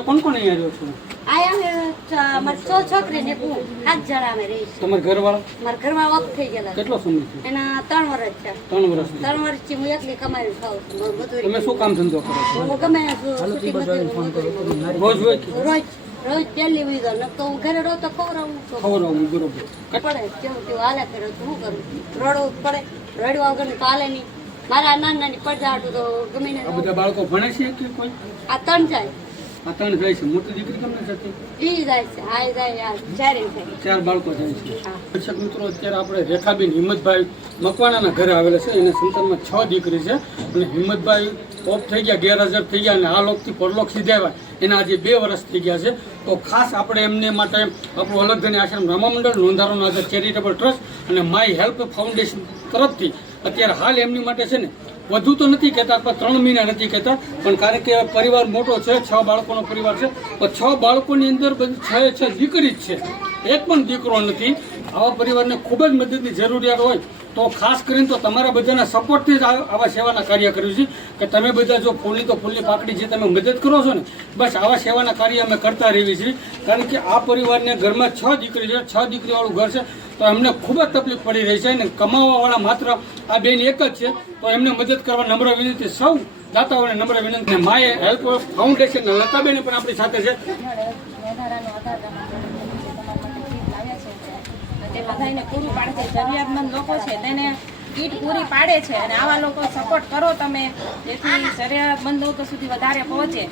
તમે કોણ કોણ અહીંયા રહ્યો છો? આયા અમે મારી છોકરી ને હું સાત જણા અમે રહીશું તમારા ઘરવાળા? મારા ઘરમાં વખત થઈ ગયેલા કેટલો સમય છે એના ત્રણ વર્ષ છે ત્રણ વર્ષથી ત્રણ વર્ષથી હું એકલી કમાઈને ખાઉં છું મજૂરી તમે શું કામ ધંધો કરો છો? હું ગમે છૂટી મજૂરી. રોજ રોજ રોજ પહેલી વીઘા ન તો હું ઘરે રહો તો ખવડાવું તો ખવડાવું બરોબર. પડે જેવું તેવું હાલે કરે તો શું કરું? રડવું પડે. રડવા વગર તો હાલે નહીં. મારા નાની નાની પડદા હાટું તો ગમે ને આ બધા બાળકો ભણે છે કે કોઈ? આ ત્રણ જાય. ત્રણ જાય છે. મોટી દીકરી તમને જતી ઈ જાય છે. આ જાય ચારે જાય ચાર બાળકો જાય છે. દર્શક મિત્રો અત્યારે આપણે રેખાબેન હિંમતભાઈ મકવાણાના ઘરે આવેલા છે. એના સંતાનમાં છ દીકરી છે. અને હિંમતભાઈ ઓફ થઈ ગયા ગેરહાજર થઈ ગયા અને આ લોકથી પરલોક સીધાવ્યા એના આજે બે વર્ષ થઈ ગયા છે. તો ખાસ આપણે એમને માટે આપણું અલગધની આશ્રમ રામામંડળ નોંધારોનો આજે ચેરિટેબલ ટ્રસ્ટ અને માય હેલ્પ ફાઉન્ડેશન તરફથી અત્યારે હાલ એમની માટે છે ને વધુ તો નથી કહેતા અથવા ત્રણ મહિના નથી કહેતા. પણ કારણ કે પરિવાર મોટો છે, છ બાળકોનો પરિવાર છે પણ છ બાળકોની અંદર બધી છ છ દીકરી જ છે. એક પણ દીકરો નથી. આવા પરિવારને ખૂબ જ મદદની જરૂરિયાત હોય. તો ખાસ કરીને તો તમારા બધાના સપોર્ટથી જ આવા સેવાના કાર્ય કર્યું છે, કે તમે બધા જો ફૂલની તો ફૂલની પાકડી જે તમે મદદ કરો છો ને, બસ આવા સેવાના કાર્ય અમે કરતા રહીએ છીએ. કારણ કે આ પરિવારને ઘરમાં છ દીકરી છે, છ દીકરીવાળું ઘર છે તો એમને ખૂબ જ તકલીફ પડી રહી છે અને કમાવાવાળા માત્ર આ બેન એક જ છે. તો એમને મદદ કરવા નમ્ર વિનંતી સૌ દાતાઓને નમ્ર વિનંતી. માએ હેલ્પ ફાઉન્ડેશન લતાબેન પણ આપણી સાથે છે. તે બધાને પૂરું પાડે છે. લોકો છે, તેને કીટ પૂરી પાડે છે. અને આવા લોકો સપોર્ટ કરો તમે, જેથી જરૂરિયાતમંદ લોકો સુધી વધારે પહોંચે.